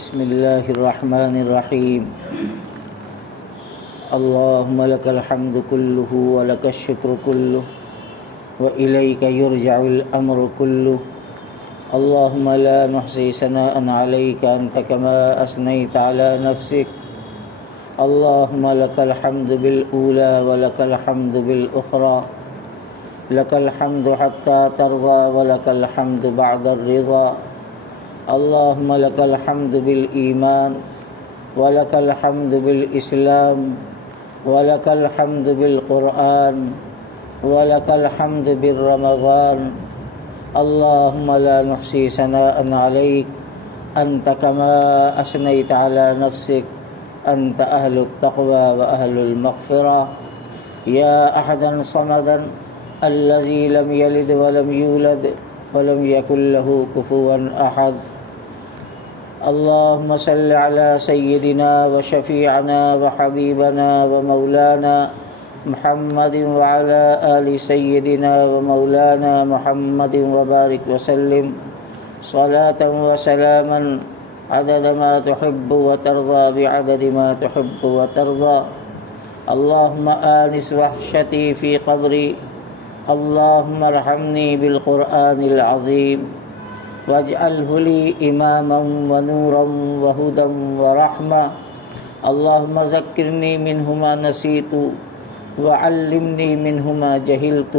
بسم الله الرحمن الرحيم. اللهم لك الحمد كله ولك الشكر كله وإليك يرجع الأمر كله. اللهم لا نحصي ثناء عليك أنت كما أثنيت على نفسك. اللهم لك الحمد بالأولى ولك الحمد بالأخرى. لك الحمد حتى ترضى ولك الحمد بعد الرضا. اللهم لك الحمد بالإيمان ولك الحمد بالإسلام ولك الحمد بالقرآن ولك الحمد بالرمضان. اللهم لا نحصي ثناء عليك أنت كما أثنيت على نفسك. أنت أهل التقوى وأهل المغفرة. يا أحدا صمدا الذي لم يلد ولم يولد ولم يكن له كفوا أحد. اللهم صل على سيدنا وشفيعنا وحبيبنا ومولانا محمد وعلى آل سيدنا ومولانا محمد وبارك وسلم صلاة وسلاما عدد ما تحب وترضى بعدد ما تحب وترضى. اللهم آنس وحشتي في قبري. اللهم ارحمني بالقرآن العظيم واجعله لي إماما ونورا وهدى ورحمة. اللهم ذكرني منه ما نسيت وعلمني منه ما جهلت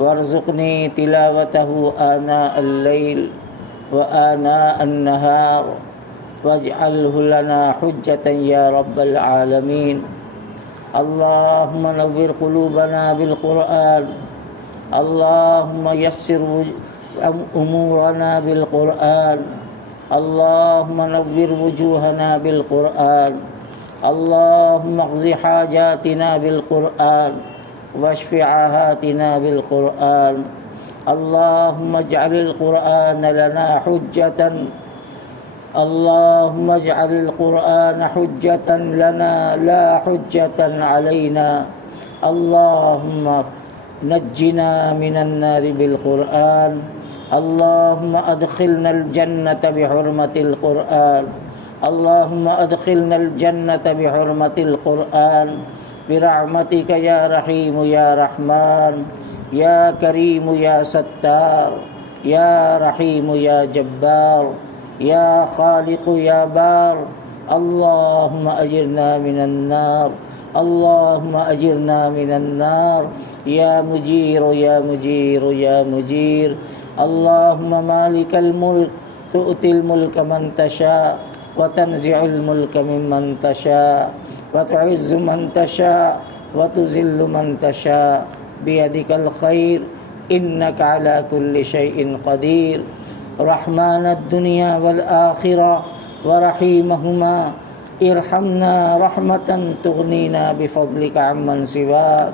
وارزقني تلاوته آناء الليل وآناء النهار واجعله لنا حجة يا رب العالمين. اللهم نور قلوبنا بالقرآن. اللهم يسر أمورنا بالقرآن. اللهم نور وجوهنا بالقرآن. اللهم اقض حاجاتنا بالقرآن واشف عاهاتنا بالقرآن. اللهم اجعل القرآن لنا حجة. اللهم اجعل القرآن حجة لنا لا حجة علينا. اللهم نجنا من النار بالقرآن. اللهم أدخلنا الجنة بحرمة القرآن. اللهم أدخلنا الجنة بحرمة القرآن برحمتك يا رحيم يا رحمن يا كريم يا ستار يا رحيم يا جبار يا خالق يا بار. اللهم أجرنا من النار. اللهم أجرنا من النار يا مجير يا مجير يا مجير. اللهم مالك الملك تؤتي الملك من تشاء وتنزع الملك ممن تشاء وتعز من تشاء وتذل من تشاء بيدك الخير إنك على كل شيء قدير. رحمن الدنيا والآخرة ورحيمهما ارحمنا رحمة تغنينا بفضلك عمن سواك.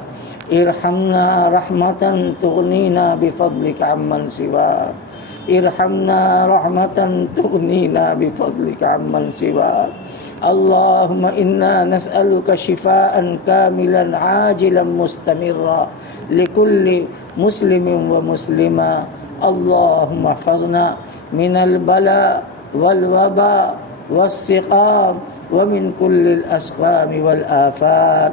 ارحمنا رحمة تغنينا بفضلك عمن سواك. ارحمنا رحمة تغنينا بفضلك عمن سواك. اللهم إنا نسألك شفاء كاملا عاجلا مستمرا لكل مسلم ومسلمة. اللهم احفظنا من البلاء والوباء والسقام ومن كل الأسقام والآفات.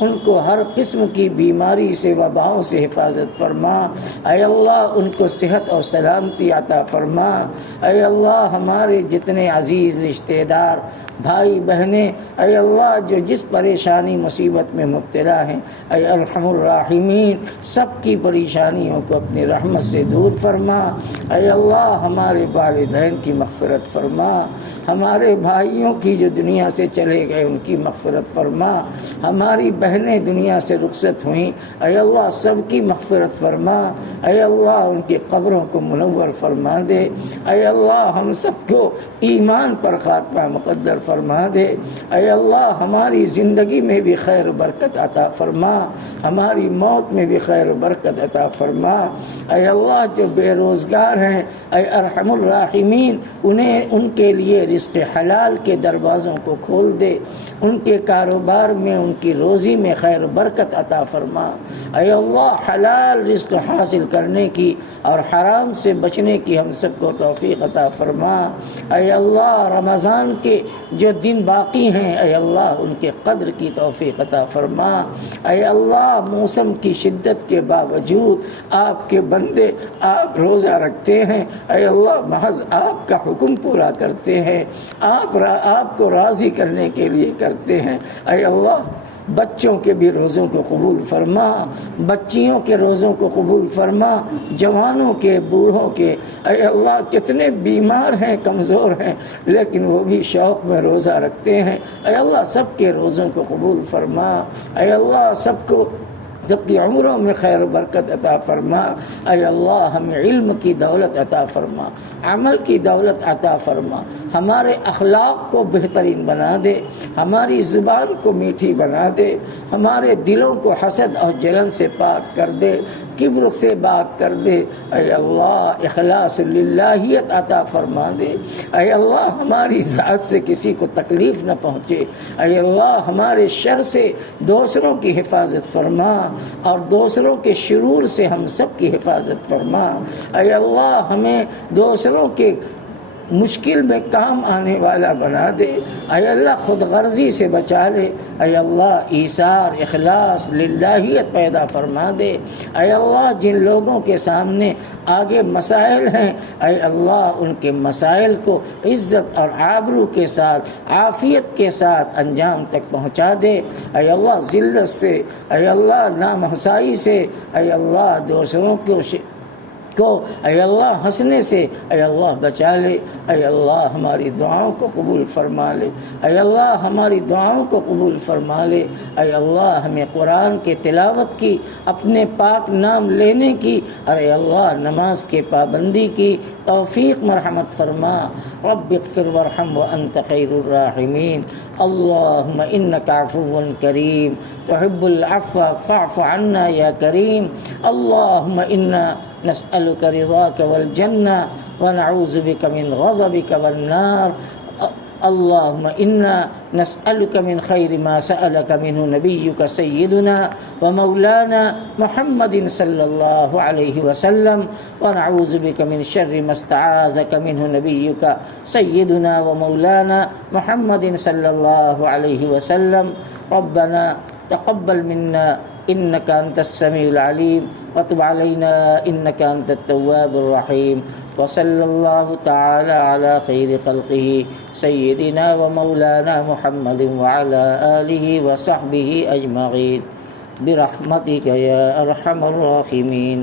ان کو ہر قسم کی بیماری سے وباؤں سے حفاظت فرما، اے اللہ ان کو صحت اور سلامتی عطا فرما، اے اللہ ہمارے جتنے عزیز رشتہ دار بھائی بہنیں اے اللہ جو جس پریشانی مصیبت میں مبتلا ہیں، اے ارحم الراحمین سب کی پریشانیوں کو اپنی رحمت سے دور فرما، اے اللہ ہمارے والدین کی مغفرت فرما، ہمارے بھائیوں کی جو دنیا سے چلے گئے ان کی مغفرت فرما، ہماری بہنیں دنیا سے رخصت ہوئیں اے اللہ سب کی مغفرت فرما، اے اللہ ان کی قبروں کو منور فرما دے، اے اللہ ہم سب کو ایمان پر خاتمہ مقدر فرما دے، اے اللہ ہماری زندگی میں بھی خیر و برکت عطا فرما، ہماری موت میں بھی خیر و برکت عطا فرما، اے اللہ جو بے روزگار ہیں اے ارحم الراحمین انہیں ان کے لیے رزق حلال کے دروازوں کو کھول دے، ان کے کاروبار میں ان کی روزی میں خیر و برکت عطا فرما، اے اللہ حلال رزق حاصل کرنے کی اور حرام سے بچنے کی ہم سب کو توفیق عطا فرما، اے اللہ رمضان کے جو دن باقی ہیں اے اللہ ان کے قدر کی توفیق عطا فرما، اے اللہ موسم کی شدت کے باوجود آپ کے بندے آپ روزہ رکھتے ہیں، اے اللہ محض آپ کا حکم پورا کرتے ہیں، آپ کو راضی کرنے کے لیے کرتے ہیں، اے اللہ بچوں کے بھی روزوں کو قبول فرما، بچیوں کے روزوں کو قبول فرما، جوانوں کے بوڑھوں کے، اے اللہ کتنے بیمار ہیں کمزور ہیں لیکن وہ بھی شوق میں روزہ رکھتے ہیں، اے اللہ سب کے روزوں کو قبول فرما، اے اللہ سب کی عمروں میں خیر و برکت عطا فرما، اے اللہ ہمیں علم کی دولت عطا فرما، عمل کی دولت عطا فرما، ہمارے اخلاق کو بہترین بنا دے، ہماری زبان کو میٹھی بنا دے، ہمارے دلوں کو حسد اور جلن سے پاک کر دے، کبر سے پاک کر دے، اے اللہ اخلاص للہیت عطا فرما دے، اے اللہ ہماری ذات سے کسی کو تکلیف نہ پہنچے، اے اللہ ہمارے شر سے دوسروں کی حفاظت فرما اور دوسروں کے شرور سے ہم سب کی حفاظت فرما، اے اللہ ہمیں دوسروں کے مشکل میں کام آنے والا بنا دے، اے اللہ خود غرضی سے بچا لے، اے اللہ ایثار اخلاص للہیت پیدا فرما دے، اے اللہ جن لوگوں کے سامنے آگے مسائل ہیں اے اللہ ان کے مسائل کو عزت اور آبرو کے ساتھ عافیت کے ساتھ انجام تک پہنچا دے، اے اللہ ذلت سے، اے اللہ نامحسائی سے، اے اللہ دوسروں کو اے اللہ ہنسنے سے اے اللہ بچا لے، اے اللہ ہماری دعاؤں کو قبول فرما لے، اے اللہ ہماری دعاؤں کو قبول فرما لے، اے اللہ ہمیں قرآن کے تلاوت کی، اپنے پاک نام لینے کی اور اے اللہ نماز کے پابندی کی توفیق مرحمت فرما، رب اغفر وارحم وانت خیر الراحمین، اللہم انک عفو کریم تحب العفو فاعف عنا یا کریم، اللہم انا نسألك رضاك والجنة ونعوذ بك من غضبك والنار، اللهم إنا نسألك من خير ما سألك منه نبيك سيدنا ومولانا محمد صلى الله عليه وسلم، ونعوذ بك من شر ما استعاذك منه نبيك سيدنا ومولانا محمد صلى الله عليه وسلم، ربنا تقبل منا إنك أنت السميع العليم وتب علينا إنك أنت التواب الرحيم، وصلى الله تعالى على خير خلقه سيدنا ومولانا محمد وعلى آله وصحبه أجمعين برحمتك يا أرحم الراحمين.